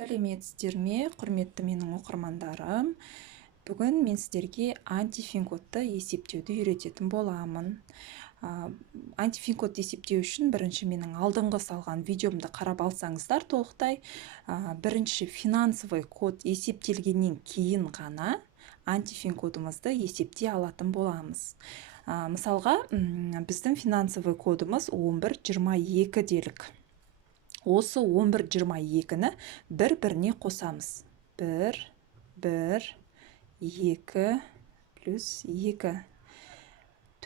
Сәлеметсіздер ме, құрметті менің оқырмандарым. Бүгін мен сіздерге антифин кодты есептеуді үйрететін боламын. Антифин кодты есептеу үшін бірінші менің алдыңғы салған видеомды қарап алсаңыздар толықтай, бірінші финансовый код есептелгеннен кейін ғана антифин кодымызды есептей алатын боламыз. Мысалға, біздің финансовый кодымыз 1122 делік. Осы 1122-ні бір-біріне қосамыз. 1, 1, 2, плюс 2,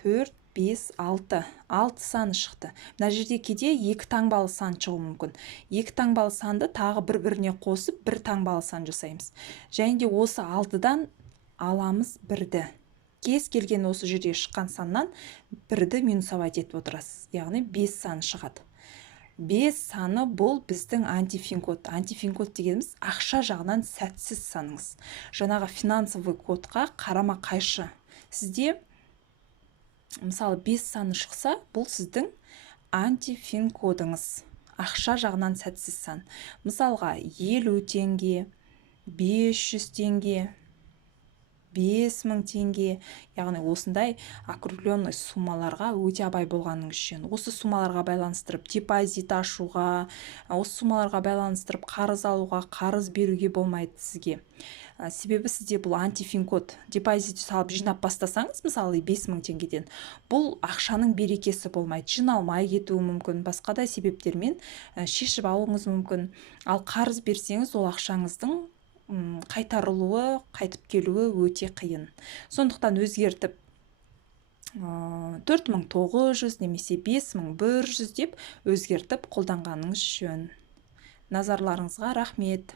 4, 5, 6. 6 саны шықты. Мына жерде кейде 2 таңбалы сан шығуы мүмкін. 2 таңбалы санды тағы бір-біріне қосып, 1 таңбалы сан жасаймыз. Және де осы 6-дан аламыз 1-ді. Кез келген осы жерде шыққан саннан 1-ді минусовать етіп отырасыз. Яғни 5 саны шығады. 5 саны бұл біздің антифин код. Антифин код дегеніміз ақша жағынан сәтсіз саныңыз. Жаңағы финансовый кодқа қарама қайшы. Сізде мысалы 5 саны шықса, бұл сіздің антифин кодыңыз. Ақша жағынан сәтсіз сан. Мысалға 50 теңге, 500 теңге, 5000 теңге, яғни осындай округленный суммаларға өте абай болғаныңыз үшін. Осы суммаларға байланыстырып депозит ашуға, осы суммаларға байланыстырып қарыз алуға, қарыз беруге болмайды сізге. Себебі сізде бұл антифин код. Депозит салып жинап бастасаңыз, мысалы 5000 теңгеден, бұл ақшаның берекесі болмайды, жиналмай кетуі мүмкін, басқа да себептермен шешіп алуыңыз мүмкін. Ал қарыз берсеңіз, ол ақшаңыздың қайтарылуы, қайтып келуі өте қиын. Сондықтан өзгертіп 4900 немесе 5100 деп өзгертіп қолданғаныңыз жөн. Назарларыңызға рахмет.